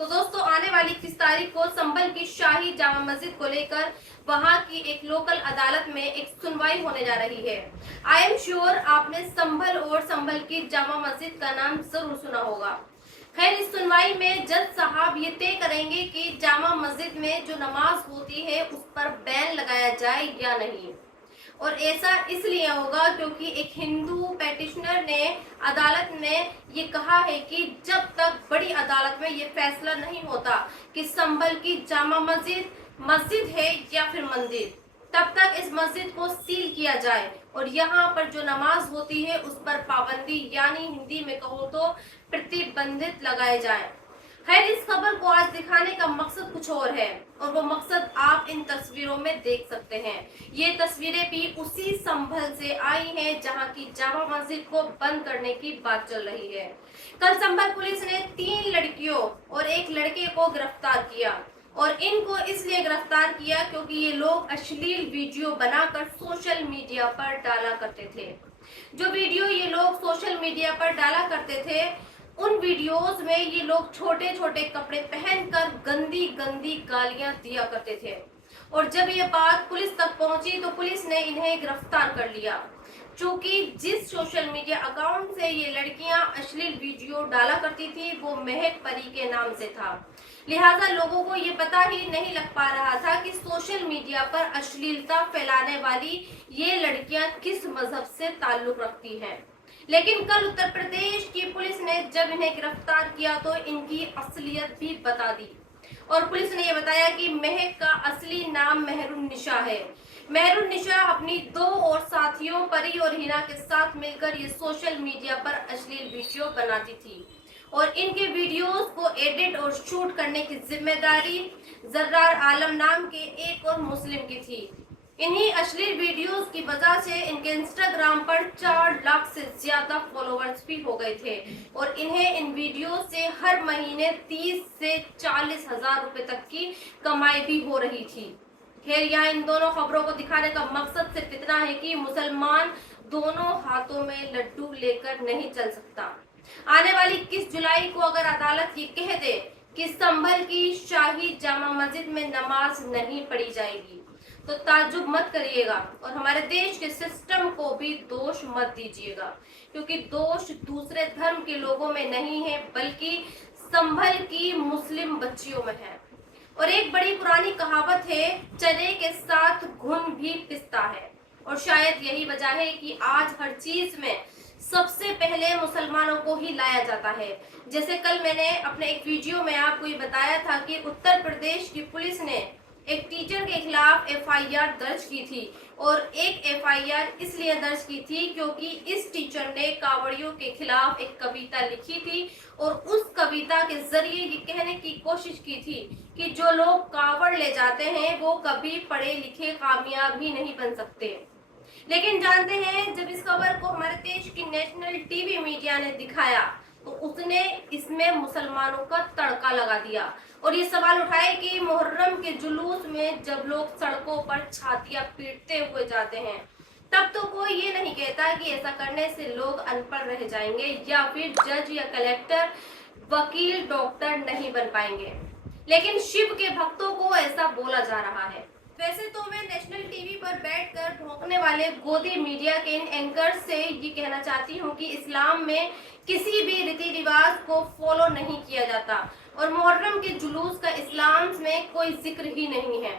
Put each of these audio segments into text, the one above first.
तो दोस्तों आने वाली 30 तारीख को संभल की शाही जामा मस्जिद को लेकर वहां की एक लोकल अदालत में एक सुनवाई होने जा रही है। आई एम श्योर आपने संभल और संभल की जामा मस्जिद का नाम जरूर सुना होगा। खैर, इस सुनवाई में जज साहब ये तय करेंगे कि जामा मस्जिद में जो नमाज होती है उस पर बैन लगाया जाए या नहीं। और ऐसा इसलिए होगा क्योंकि एक हिंदू पेटिशनर ने अदालत में ये कहा है कि जब तक बड़ी अदालत में ये फैसला नहीं होता कि संभल की जामा मस्जिद मस्जिद है या फिर मंदिर, तब तक इस मस्जिद को सील किया जाए और यहाँ पर जो नमाज होती है उस पर पाबंदी यानी हिंदी में कहूँ तो प्रतिबंधित लगाए जाए। खैर, इस खबर को आज दिखाने का मकसद कुछ और है और वो मकसद आप इन तस्वीरों में देख सकते हैं। ये तस्वीरें भी उसी संभल से आई हैं जहां की जामा मस्जिद को बंद करने की बात चल रही है। कल संभल पुलिस ने 3 लड़कियों और एक लड़के को गिरफ्तार किया और इनको इसलिए गिरफ्तार किया क्योंकि ये लोग अश्लील वीडियो बनाकर सोशल मीडिया पर डाला करते थे। जो वीडियो ये लोग सोशल मीडिया पर डाला करते थे उन वीडियोस में ये लोग छोटे छोटे कपड़े पहनकर गंदी गंदी गालियां दिया करते थे और जब ये बात पुलिस तक पहुंची तो पुलिस ने इन्हें गिरफ्तार कर लिया। चूंकि जिस सोशल मीडिया अकाउंट से ये लड़कियां अश्लील वीडियो डाला करती थी वो महक परी के नाम से था, लिहाजा लोगों को ये पता ही नहीं लग पा रहा था कि सोशल मीडिया पर अश्लीलता फैलाने वाली ये लड़कियां किस मजहब से ताल्लुक रखती हैं। लेकिन कल उत्तर प्रदेश की पुलिस ने जब इन्हें गिरफ्तार किया तो इनकी असलियत भी बता दी और पुलिस ने यह बताया कि महक का असली नाम मेहरुन्निसा है। मेहरुन्निसा अपनी 2 और साथियों परी और हिना के साथ मिलकर ये सोशल मीडिया पर अश्लील वीडियो बनाती थी और इनके वीडियोस को एडिट और शूट करने की जिम्मेदारी जर्रार आलम नाम के एक और मुस्लिम की थी। इन्हीं अश्लील वीडियोस की वजह से इनके इंस्टाग्राम पर 4 लाख से ज्यादा फॉलोअर्स भी हो गए थे और इन्हें इन वीडियो से हर महीने 30 से 40 हजार रुपए तक की कमाई भी हो रही थी। खैर, यहाँ इन दोनों खबरों को दिखाने का मकसद सिर्फ इतना है कि मुसलमान दोनों हाथों में लड्डू लेकर नहीं चल सकता। आने वाली 21 जुलाई को अगर अदालत ये कह दे कि संभल की शाही जामा मस्जिद में नमाज नहीं पढ़ी जाएगी तो ताज्जुब मत करिएगा और हमारे देश के सिस्टम को भी दोष मत दीजिएगा, क्योंकि दोष दूसरे धर्म के लोगों में नहीं है बल्कि संभल की मुस्लिम बच्चियों में है। और एक बड़ी पुरानी कहावत है, चने के साथ घुन भी पिसता है, और शायद यही वजह है कि आज हर चीज में सबसे पहले मुसलमानों को ही लाया जाता है। जैसे कल मैंने अपने एक वीडियो में आपको ये बताया था कि उत्तर प्रदेश की पुलिस ने एक टीचर के खिलाफ एफआईआर दर्ज की थी और एक एफआईआर इसलिए दर्ज की थी क्योंकि इस टीचर ने कावड़ियों के खिलाफ एक कविता लिखी थी और उस कविता के जरिए ये कहने की कोशिश की थी कि जो लोग कावड़ ले जाते हैं वो कभी पढ़े लिखे कामयाब ही नहीं बन सकते। लेकिन जानते हैं, जब इस खबर को हमारे देश की नेशनल टीवी मीडिया ने दिखाया तो उसने इसमें मुसलमानों का तड़का लगा दिया और ये सवाल उठाए कि मुहर्रम के जुलूस में जब लोग सड़कों पर छातियां पीटते हुए जाते हैं तब तो कोई ये नहीं कहता कि ऐसा करने से लोग अनपढ़ रह जाएंगे या फिर जज या कलेक्टर, वकील, डॉक्टर नहीं बन पाएंगे, लेकिन शिव के भक्तों को ऐसा बोला जा रहा है। वैसे तो मैं नेशनल टीवी पर बैठकर भौंकने वाले गोदी मीडिया के इन एंकर्स से ये कहना चाहती हूँ कि इस्लाम में किसी भी रीति रिवाज को फॉलो नहीं किया जाता और मुहर्रम के जुलूस का इस्लाम में कोई जिक्र ही नहीं है।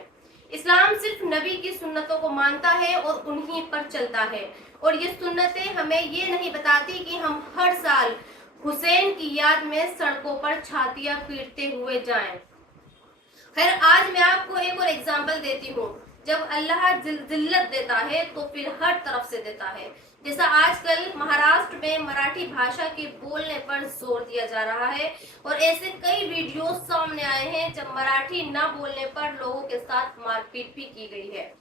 इस्लाम सिर्फ नबी की सुन्नतों को मानता है और उन्हीं पर चलता है और ये सुन्नतें हमें ये नहीं बताती कि हम हर साल हुसैन की याद में सड़कों पर छातियां पीटते हुए जाएं। खैर, आज मैं आपको एक और एग्जाम्पल देती हूँ। जब अल्लाह जिल्लत देता है तो फिर हर तरफ से देता है। जैसा आजकल महाराष्ट्र में मराठी भाषा के बोलने पर जोर दिया जा रहा है और ऐसे कई वीडियो सामने आए हैं जब मराठी न बोलने पर लोगों के साथ मारपीट भी की गई है।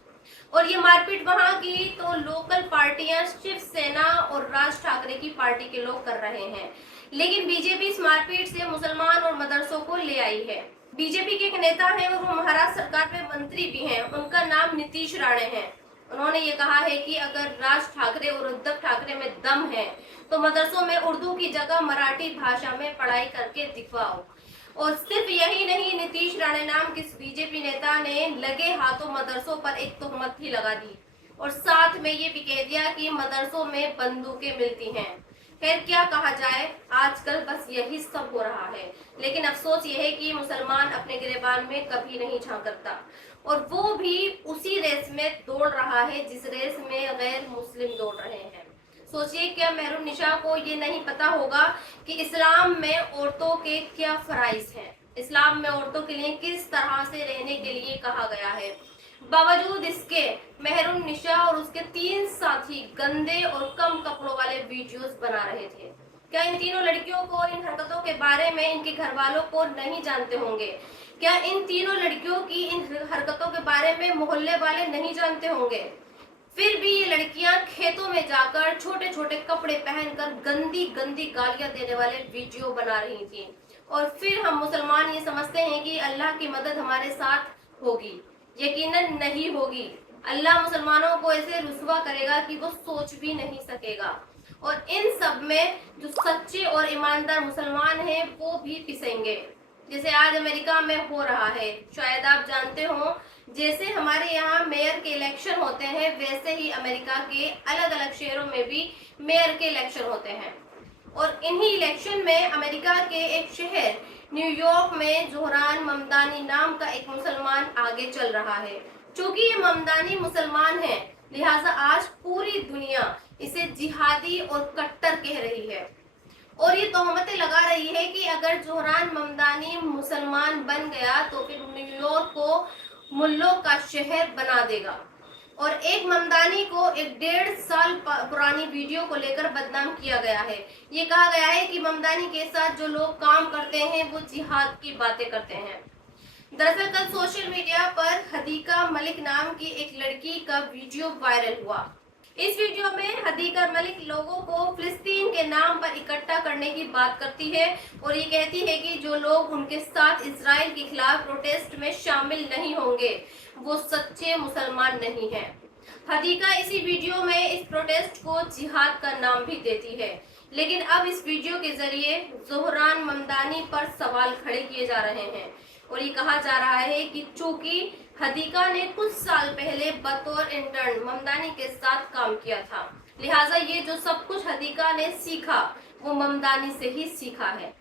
और ये मारपीट वहां की तो लोकल पार्टियां शिवसेना और राज ठाकरे की पार्टी के लोग कर रहे हैं, लेकिन बीजेपी इस मारपीट से मुसलमान और मदरसों को ले आई है। बीजेपी के एक नेता है और वो महाराष्ट्र सरकार में मंत्री भी हैं, उनका नाम नीतीश राणे है। उन्होंने ये कहा है कि अगर राज ठाकरे और उद्धव ठाकरे में दम है तो मदरसों में उर्दू की जगह मराठी भाषा में पढ़ाई करके दिखवाओ। और सिर्फ यही नहीं, नीतीश राणे नाम के बीजेपी नेता ने लगे हाथों मदरसों पर एक तोहमत भी लगा दी और साथ में ये भी कह दिया कि मदरसों में बंदूकें मिलती हैं। खैर क्या कहा जाए, आजकल बस यही सब हो रहा है। लेकिन अफसोस ये है कि मुसलमान अपने गिरेबान में कभी नहीं झांकता और वो भी उसी रेस में दौड़ रहा है जिस रेस में गैर मुस्लिम दौड़ रहे हैं। सोचिए, क्या मेहरून निशा को ये नहीं पता होगा कि इस्लाम में औरतों के क्या फराइज हैं, इस्लाम में औरतों के लिए किस तरह से रहने के लिए कहा गया है। बावजूद इसके मेहरून निशा और उसके 3 साथी गंदे और कम कपड़ों वाले वीडियोस बना रहे थे। क्या इन तीनों लड़कियों को इन हरकतों के बारे में इनके घर वालों को नहीं जानते होंगे? क्या इन तीनों लड़कियों की इन हरकतों के बारे में मोहल्ले वाले नहीं जानते होंगे? फिर भी ये लड़कियां खेतों में जाकर छोटे छोटे कपड़े पहनकर गंदी गंदी गालियां देने वाले वीडियो बना रही थी। और फिर हम मुसलमान ये समझते हैं कि अल्लाह की मदद हमारे साथ होगी। यकीनन नहीं होगी। अल्लाह मुसलमानों को ऐसे रुसवा करेगा कि वो सोच भी नहीं सकेगा। और इन सब में जो सच्चे और ईमानदार मुसलमान हैं वो भी पिसेंगे, जैसे आज अमेरिका में हो रहा है। शायद आप जानते हो, जैसे हमारे यहाँ मेयर के इलेक्शन होते हैं वैसे ही अमेरिका के अलग अलग शहरों में भी मेयर के इलेक्शन होते हैं। और इन्हीं इलेक्शन में अमेरिका के एक शहर न्यूयॉर्क में जोहरान ममदानी नाम का एक मुसलमान आगे चल रहा है। चूंकि ये ममदानी मुसलमान है, लिहाजा आज पूरी दुनिया इसे जिहादी और कट्टर कह रही है और ये तोहमतें लगा रही है कि अगर जोहरान ममदानी मुसलमान बन गया तो फिर न्यूयॉर्क को मुल्लों का शहर बना देगा। और एक ममदानी को एक 1.5 साल पुरानी वीडियो को लेकर बदनाम किया गया है। ये कहा गया है कि ममदानी के साथ जो लोग काम करते हैं वो जिहाद की बातें करते हैं। दरअसल कल सोशल मीडिया पर हदीका मलिक नाम की एक लड़की का वीडियो वायरल हुआ। इस वीडियो में हदीका मलिक लोगों को फिलिस्तीन के नाम पर इकट्ठा करने की बात करती है और ये कहती है कि जो लोग उनके साथ इजराइल के खिलाफ प्रोटेस्ट में शामिल नहीं होंगे वो सच्चे मुसलमान नहीं हैं। हदीका इसी वीडियो में इस प्रोटेस्ट को जिहाद का नाम भी देती है। लेकिन अब इस वीडियो के जरिए जोहरान ममदानी पर सवाल खड़े किए जा रहे हैं और ये कहा जा रहा है कि चूंकि हदीका ने कुछ साल पहले बतौर इंटर्न ममदानी के साथ काम किया था, लिहाजा ये जो सब कुछ हदीका ने सीखा वो ममदानी से ही सीखा है।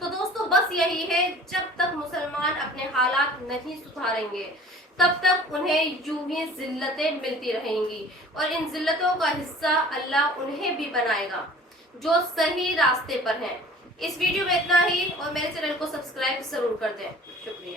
तो दोस्तों बस यही है, जब तक मुसलमान अपने हालात नहीं सुधारेंगे तब तक उन्हें यूं ही जिल्लतें मिलती रहेंगी और इन जिल्लतों का हिस्सा अल्लाह उन्हें भी बनाएगा जो सही रास्ते पर हैं। इस वीडियो में इतना ही और मेरे चैनल को सब्सक्राइब जरूर कर दें। शुक्रिया।